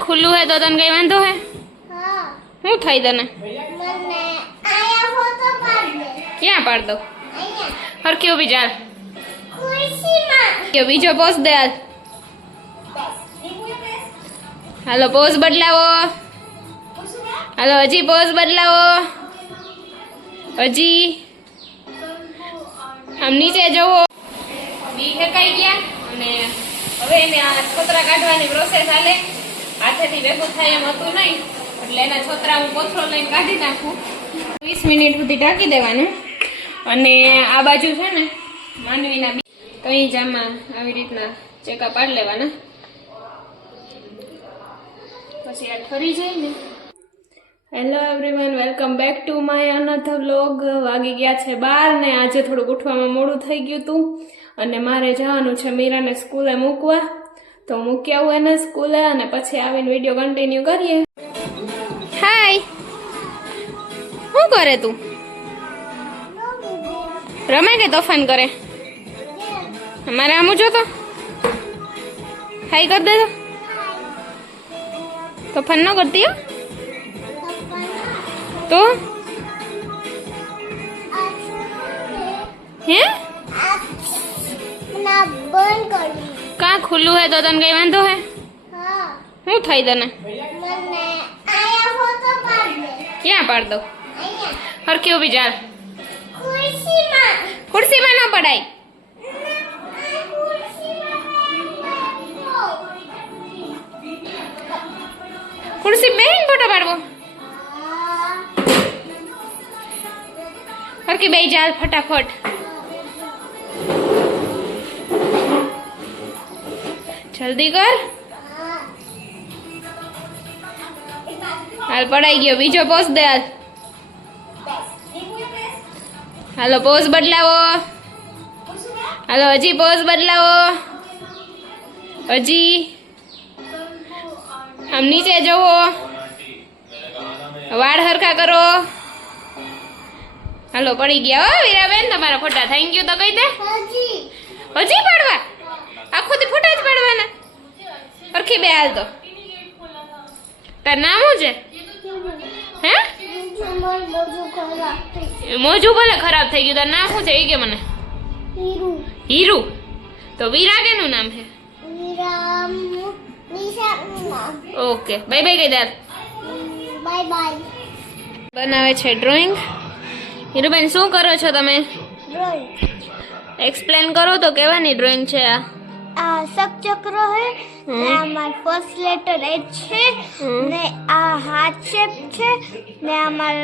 खुल्लू है तो तने कई वांधो है? हाँ। हूँ थई तने? मैंने आया हो तो पाड़ दे। क्या पाड़ दो? आया। हर क्यों भी जाल? कुर्सी में। क्यों बीजो पोस दे हाल? हालो पोज बदलावो। हालो हजी पोज बदलावो। हजी આમ નીચે જવો બી ફેંકાઈ ગયા અને હવે એને આ છોતરા કાઢવાની પ્રોસેસ હાલે હાથેથી ભેગું થાય એમ હતું નહીં એટલે એના છોતરા હું કોથળો લઈને કાઢી નાખું 20 મિનિટ સુધી ઢાંકી દેવાનું અને આ બાજુ છે ને માંડવીના બી કઈ જામમાં આવી રીતના ચેકા પાડી લેવાના પછી આ ઠરી જાય ને hello everyone welcome back to my another vlog વાગી ગયા છે 12 ને આજે થોડુંક ઉઠવામાં મોડું થઈ ગયું હતું અને મારે જવાનું છે મીરાને સ્કૂલે મૂકવા તો મૂકી આવું એને સ્કૂલે અને પછી આવીને વિડીયો કન્ટિન્યુ કરીએ હાય શું કરે તું રમે કે તોફાન કરે અમારે આમ જો તો હાય કર દે તોફાન ન કરતી હો तो हैं ना बंद कर दी। का खुल्लू है तो तने कई वांधो है? हाँ। हूँ थई तने? मैंने आया हो तो पाड़ दे। क्या पाड़ दो? आया। हर क्यों भी जाल? कुर्सी में। कुर्सी में ना पड़ाई कुर्सी बेन फोटो पाड़वो हर की बेई जाल फटाफट जल्दी कर हाल पड़ाई गयो बीजो पोस दे हाल हालो पोज बदलावो हालो हजी पोज बदलावो हजी આમ નીચે જવો વાળ હરખા કરો હાલો પડી ગયા હો વીરાબેન તમારા ફોટા થેન્ક યુ તો કહી દે હજી પાડવા આખો દી ફોટા જ પાડવાના હરખી બે હાલ તો તાર નામ શું છે હે મોજું ભલે ખરાબ થઈ ગયું તાર નામ શું છે એ કે મને હીરુ તો વીરા કેનું નામ છે ओके बाय बाय कही दे बाय बाय बनावे छे ड्राइंग हीरुबेन શું કરો છો તમે ड्राइंग एक्सप्लेन करो तो केवानी ड्राइंग छे आ सब चक्र है ने हमार फर्स्ट लेटर एच है ने आ हार्ट शेप छे ने हमार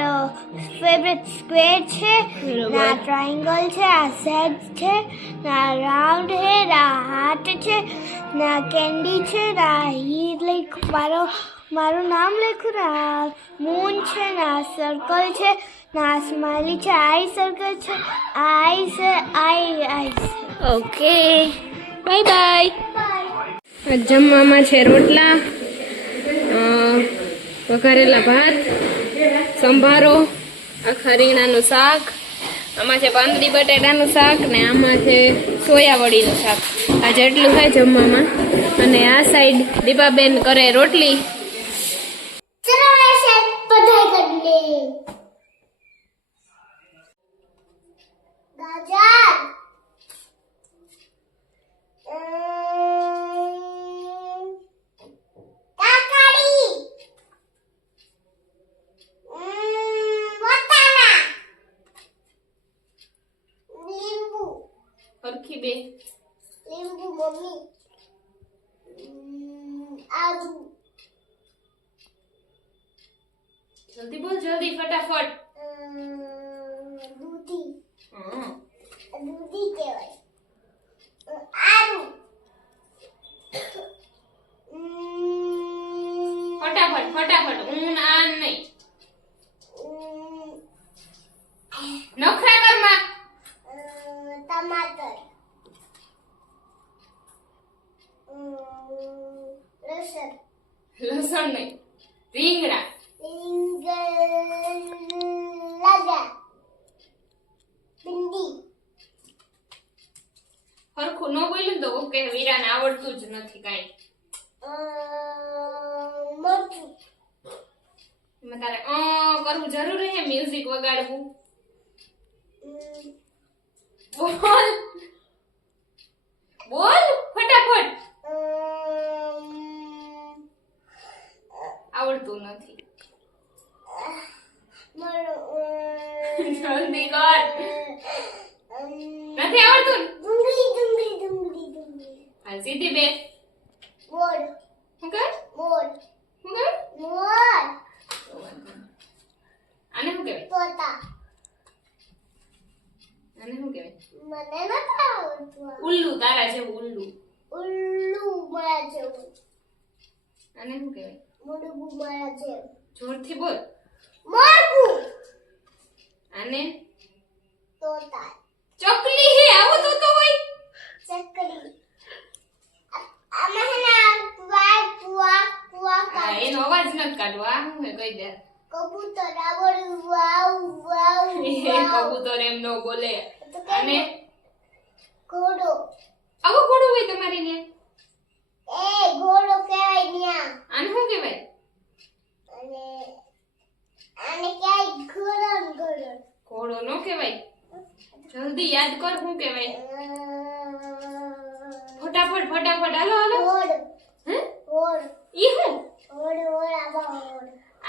फेवरेट स्क्वायर छे ना ट्रायंगल छे आ सेड छे ना राउंड है ना हार्ट छे ना कैंडी छे ना हीर लाइक मारो नाम लिखो ना मून छे ना सर्कल छे ना स्माइली छे आई सर्कल छे आई से आई ओके बाय बाय जमवामां छे रोटला वघारेला भात संभारो आखा રીંગણાનું શાક આમાં છે પાંદડી બટેટાનું શાક ને આમાં છે સોયાવડીનું શાક આ જેટલું થાય જમવામાં અને આ સાઈડ દીપાબેન કરે રોટલી चलो वैसे पढ़ाई कर ले गाजर काकड़ी वटाना नींबू હરખી બે नींबू मम्मी आलू જલ્દી બોલ જલ્દી ફટાફટ दूधी હા दूधी કહેવાય આલુ ફટાફટ ફટાફટ ઊન આ નહીં નખરા કરમાં टमाटर लहसुन લસણ નહીં રીંગણા लगा भिंडी હરખું ન બોલ્યું તો ઓકે વીરાને આવડતું જ નથી કાંઈ એમાં તારે કરવું જરૂરી છે મ્યુઝિક વગાડવું બોલ બોલ ફટાફટ આવડતું નથી જલ્દી કર નથી આવડતું હાલ સીધી બે શું કર આને શું કહેવાય આને શું કહેવાય ઉલ્લુ તારા જેવું આને શું કહેવાય જોરથી બોલ આને ચકલી હે આવો તો હોય એનો અવાજ નથી કાઢવો આ શું હે કહી દે કબૂતર એમ નો બોલે અને ઘોડો આવો ઘોડો હોય તમારી ને ઘોડો કહેવાય ન્યા આને શું કહેવાય આને ક્યાંય ઘોડો નો કહેવાય જલ્દી યાદ કર શું કહેવાય ફટાફટ હાલો હે ઈ હું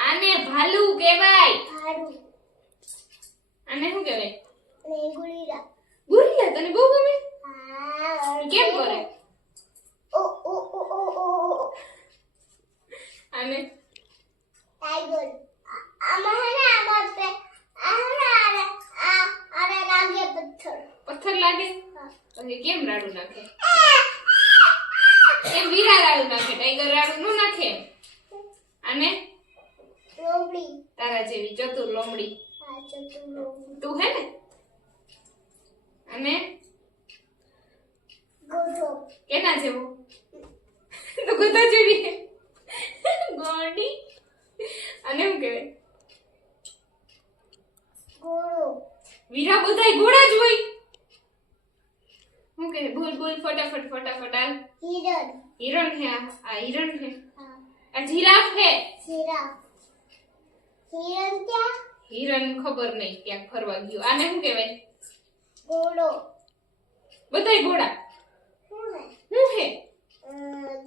આને ભાલુ કહેવાય આને શું કહેવાય ગુરિયા તને બહુ ગમે કેમ કરે આને ટાઈગર લાગે પથ્થર લાગે પછી કેમ રાડું નાખે એમ વીરા રાડું નાખે ટાઈગર રાડું નો નાખે અને લોમડી તારા જેવી ચતુર લોમડી તું હે ને અને ગોધો કેના જેવો તો ગોધા જેવી હે ગોડી અને શું કહેવાય ઘોડો વીરા બધાય ઘોડા જ હોય શું કહે બોલ ફટાફટ હાલ હિરણ હે આ હિરણ હે આ જીરાફ હે હિરણ ક્યાં હિરણ ખબર નહીં ક્યાંક ફરવા ગયો આને શું કહેવાય ઘોડો બધાય ઘોડા શું હે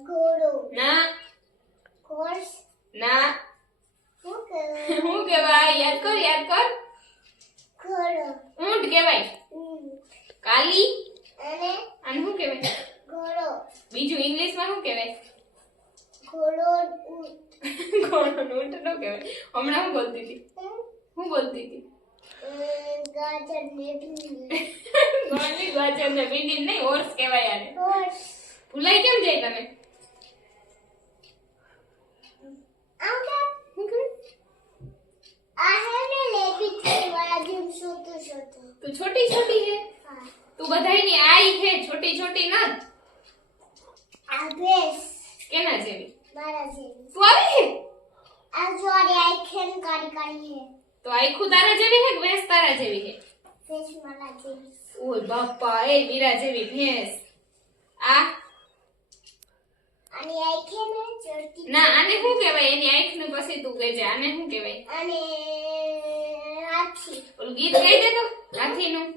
ઘોડો ના હોર્સ ના શું કહેવાય શું કહેવાય યાદ કર ઘોડો ઊંટ કહેવાય કાલી અને આને શું કહેવાય ઘોડો બીજું ઇંગ્લિશમાં શું કહેવાય ઘોડો ઘોડો ઊંટ નો કહેવાય હમણાં હું બોલતી હતી ગાજર ને ભીંડી ગોળી ગાજર ને ભીંડી નહીં હોર્સ કહેવાય આને હોર્સ ભૂલાઈ કેમ જાય તમે આમ કે શું કહેવાય આ હે ને લેબી છે વાળા જેમ સોતો તું છોટી હે હા તું બધાયની આઈ હે છોટી ના આ ભેસ કેના જેવી મારા જેવી તું આવી હે આ જોડે આખેન કાળી હે તો આખું તારા જેવી હે કે ભેંસ તારા જેવી હે ભેસ મારા જેવી ઓય બાપા એ વીરા જેવી ભેંસ આ અને આખે ને ચડતી ના આને શું કહેવાય એની આંખ ને પછી તું કહેજે આને શું કહેવાય અને હાથી ઓલું ગીત ગાઈ દે તો હાથીનું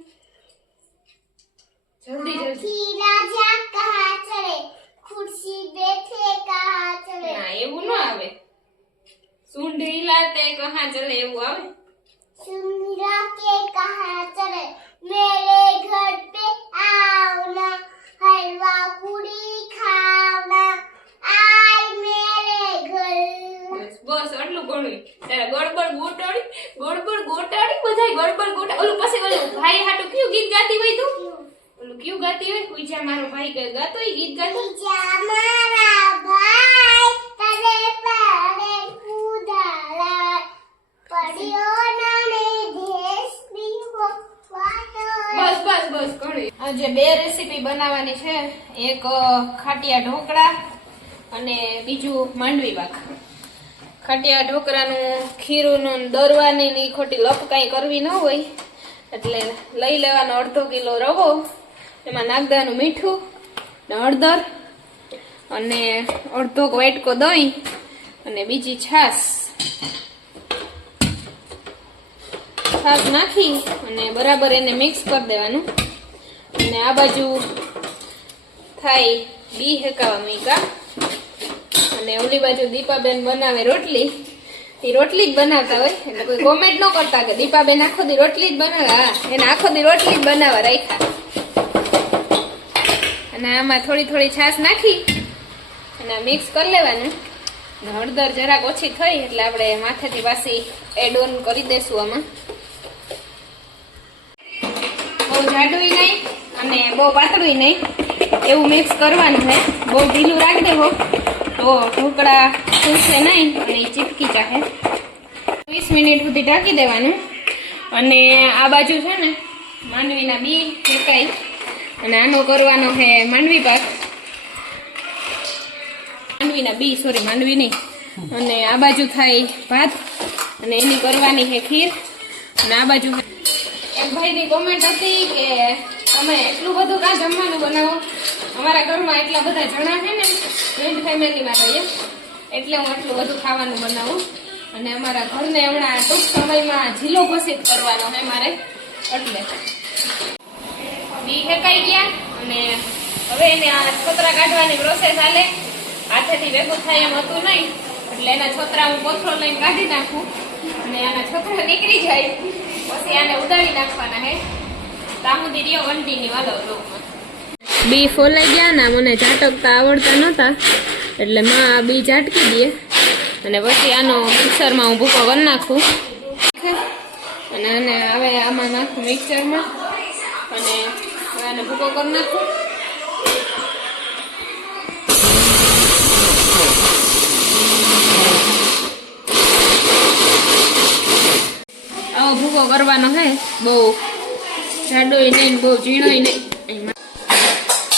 જલ્દી हाथी राजा कहाँ चढ़े कुर्सी बैठे कहाँ चढ़े ના એવું ન આવે સૂંઢ હિલાતે કહા ચલે એવું આવે सुंदरा के कहाँ चढ़े मेरे घर पे आओना हलवा पूरी खाना आय मेरे घर બસ આટલું ઘણું તારા ગડબડ ગોટાડી બધાય ગડબડ ગોટા ઓલું પછી ઓલું ભાઈ હાટુ કયું ગીત ગાતી હોય તું ઓલું કયું ગાતી હોય કુજા મારો ભાઈ ગાતો હોય ગીત ગાતો जा मारा भाई तेरे पैरे कूदाला पड़ियो नाने देश दी हो બસ ઘણી આજે બે રેસીપી બનાવવાની છે એક ખાટિયા ઢોકળા અને બીજું માંડવી પાક ખાટિયા ઢોકળાનું ખીરુંનું દરવાની ની ખોટી લપ કાંઈ કરવી ન હોય એટલે લઈ લેવાનો અડધો કિલો રવો એમાં નાખ દેવાનું મીઠું ને હળદર અને અડધો વાટકો દહીં અને બીજી છાશ છાશ નાખી અને બરાબર એને મિક્સ કરી દેવાનું. અને આ બાજુ થાય બી હેકાવા મૂકા અને ઓલી બાજુ દીપાબેન બનાવે રોટલી. એ રોટલી જ બનાવતા હોય એટલે કોઈ કોમેન્ટ ન કરતા કે દીપાબેન આખો દી રોટલી જ બનાવે. હા, એને આખો દી રોટલી જ બનાવવા રાખ્યા. અને આમાં થોડી થોડી છાશ નાખી અને મિક્સ કરી લેવાનું. હળદર જરાક ઓછી થઈ એટલે આપણે માથેથી પાછી એડ ઓન કરી દઈશું. આમાં બહુ જાડું નહીં અને બહુ પાતળું નહીં, એવું મિક્સ કરવાનું છે. બહુ ઢીલું રાખી દેવો તો ઢોકળા ફૂલશે નહીં અને ચીપકી જાહે. 20 મિનિટ સુધી ઢાંકી દેવાનું. અને આ બાજુ છે ને માંડવીના બી શેકાઈ અને આનો કરવાનો છે માંડવી પાક. માંડવીના બી, સોરી માંડવી નહીં. અને આ બાજુ થાય ભાત અને એની કરવાની છે ખીર. અને આ બાજુ એક ભાઈની કોમેન્ટ હતી કે તમે એટલું બધું કાં જમવાનું બનાવો. અમારા ઘરમાં એટલા બધા જણા છે ને, જોઈન્ટ ફેમિલીમાં રહીએ એટલે હું એટલું બધું ખાવાનું બનાવું. અને અમારા ઘરને હમણાં ટૂંક સમયમાં જિલ્લો ઘોષિત કરવાનો છે મારે, એટલે બી હેકાઈ ગયા. અને હવે એને આ છોતરા કાઢવાની પ્રોસેસ હાલે. હાથેથી ભેગું થાય એમ હતું નહીં એટલે એના છોતરા હું કોથળો લઈને કાઢી નાખું અને આના છોતરા નીકળી જાય પછી આને ઉડાડી નાખવાના હે. તામુદી રહ્યો વંટીની વાલો લોકમાં. બી ફોલાઈ ગયા ને મને ઝાટકતા આવડતા નહોતા એટલે માં આ બી ઝાટકી દે અને પછી આનો મિક્સરમાં હું ભૂકો કરી નાખું. અને આને હવે આમાં નાખું મિક્સરમાં અને આને ભૂકો કરી નાખું. આવો ભૂકો કરવાનો છે, બહુ જાડોય નહીં બહુ ઝીણોય નહીં.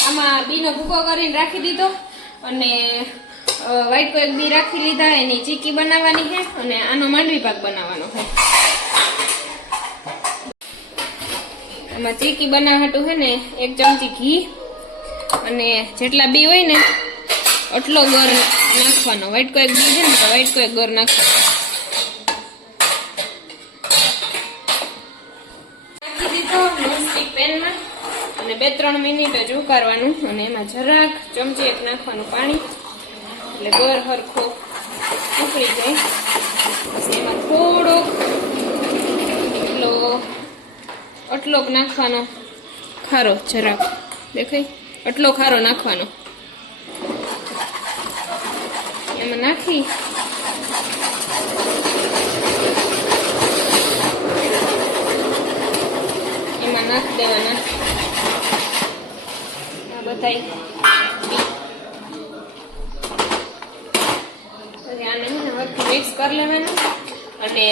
આમાં બીનો ભૂકો કરીને રાખી દીધો અને વ્હાઈટ કોઈ બી રાખી લીધા. એની ચીકી બનાવવાની છે અને આનો માંડવી પાક બનાવવાનો છે. આમાં ચીકી બનાવવાનું છે ને 1 ચમચી ઘી અને જેટલા બી હોય ને એટલો ગોળ નાખવાનો. વ્હાઈટ કોઈ બી છે ને તો વ્હાઈટ કોઈ ગોળ નાખવાનો. નાખી દીધો નોનસ્ટિક પેનમાં અને 2-3 મિનિટ જ ઉકાળવાનું. અને એમાં જરાક ચમચી એક નાખવાનું પાણી એટલે ગોળ હરખો ઉકળી જાય. પછી એમાં થોડોક આટલોક નાખવાનો ખારો, જરાક દેખાય આટલો ખારો નાખવાનો. એમાં નાખી એમાં નાખી દેવાના આ બધાય. પછી આને મિક્સ કરી લેવાનું. અને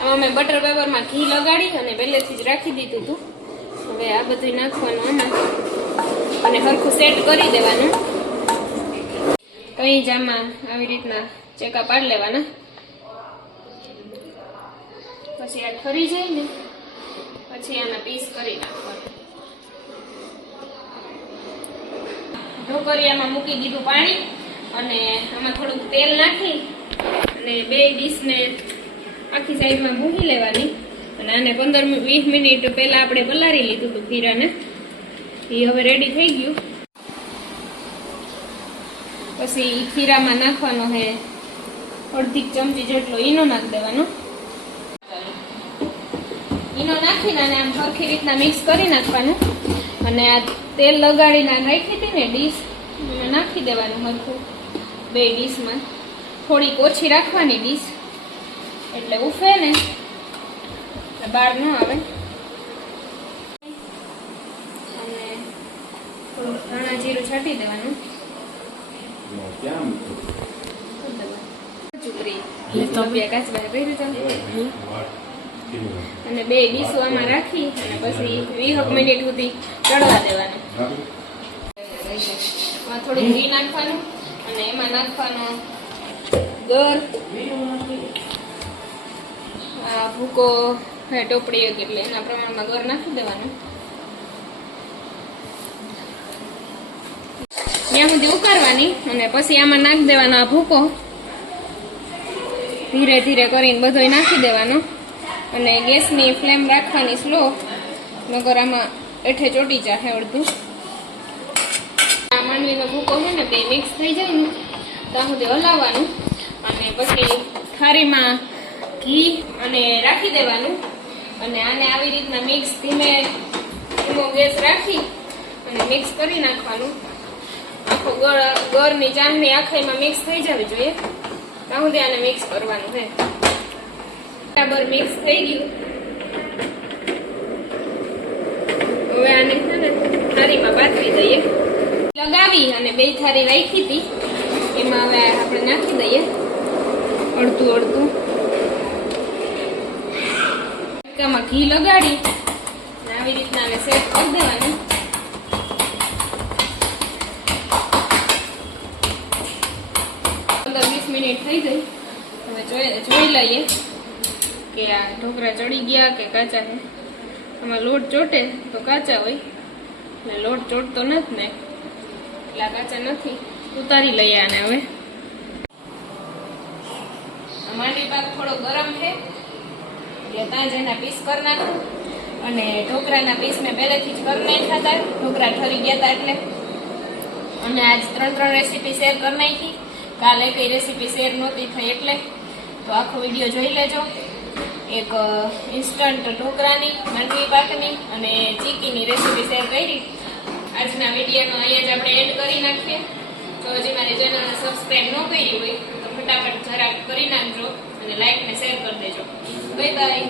આમાં મેં બટર પેપરમાં ઘી લગાડી અને પહેલેથી જ રાખી દીધું હતું. હવે આ બધું નાખવાનું આમાં અને સરખું સેટ કરી દેવાનું. કઈ જ આમાં આવી રીતના ચેકા પાડી લેવાના. પછી આ ઠરી જાય ને પછી આના પીસ કરી નાખવાનું. ઢોકરિયામાં મૂકી દીધું પાણી અને આમાં થોડુંક તેલ નાખી અને 2 ડીશને આખી સાઈડમાં ભૂંગી લેવાની. અને આને 15-20 મિનિટ પહેલા આપણે પલાળી લીધું હતું ખીરાને. એ હવે રેડી થઈ ગયું. પછી ખીરામાં નાખવાનો છે 1/2 ચમચી જેટલો ઈનો નાખી દેવાનો. ઈનો નાખીને આમ સરખી રીતના મિક્સ કરી નાખવાનું. અને આ તેલ લગાડીને રાખી હતી ને ડીશ એમાં નાખી દેવાનું સરખું 2 ડીશમાં. થોડીક ઓછી રાખવાની ડીશ એટલે ઉફે ને બહાર ન આવે. અને થોડું ધાણા જીરું છાંટી દેવાનું. અને 2 ડીશો આમાં રાખી અને પછી 20 મિનિટ સુધી ચડવા દેવાનું. થોડું ઘી નાખવાનું અને એમાં નાખવાનો ગર. આ ભૂકો ટોપડી એટલે એના પ્રમાણમાં ગર નાખી દેવાનું. ત્યાં સુધી ઉકાળવાની અને પછી આમાં નાખી દેવાનો આ ભૂકો. ધીરે ધીરે કરીને બધોય નાખી દેવાનો અને ગેસની ફ્લેમ રાખવાની સ્લો, નકર આમાં એઠે ચોટી જાય અડધું. આ માંડવીનો ભૂકો છે ને બે મિક્સ થઈ જાય ને ત્યાં સુધી હલાવવાનું અને પછી થાળીમાં ઘી અને રાખી દેવાનું અને આને આવી રીતના મિક્સ ધીમો ગેસ રાખી અને મિક્સ કરી નાખવાનું. આખો ગળની ચાંદની આખાઈમાં મિક્સ થઈ જવી જોઈએ ત્યાં સુધી આને મિક્સ કરવાનું છે. બરાબર મિક્સ થઈ ગયું. હવે આને છે ને થાળીમાં પાથરી દઈએ. લગાવી અને બે થાળી રાખી હતી એમાં હવે આપણે નાખી દઈએ અડધું. માં ઘી લગાડી આવી રીતના હવે સેટ કરી દેવાનું. 15-20 મિનિટ થઈ ગઈ. હવે જોઈ લઈએ કે આ ઢોકળા ચડી ગયા કે કાચા છે. આમાં લોટ ચોટે તો કાચા હોય ને લોટ ચોટતો નથી ને એટલા કાચા નથી. ઉતારી લઈએ આને. હવે માંડવી પાક થોડો ગરમ છે ત્યાં જ એના પીસ કરી નાખું અને ઢોકળાના પીસ મેં પહેલેથી જ કરી નાખ્યા હતા. ઢોકળા ઠરી ગયા હતા એટલે. અને આજ 3 રેસીપી શેર કરી નાખી. કાલે કઈ રેસીપી શેર નહોતી થઈ એટલે. તો આખો વિડીયો જોઈ લેજો. એક ઇન્સ્ટન્ટ ઢોકળાની, માંડવી પાકની અને ચીકીની રેસીપી શેર કરી. આજના વિડીયોનો અહીંયા જ આપણે એન્ડ કરી નાખીએ. તો હજી મારી ચેનલને સબસ્ક્રાઈબ ન કરી હોય તો ફટાફટ જરાક કરી નાખજો અને લાઈક ને શેર કરી દેજો. Bye bye.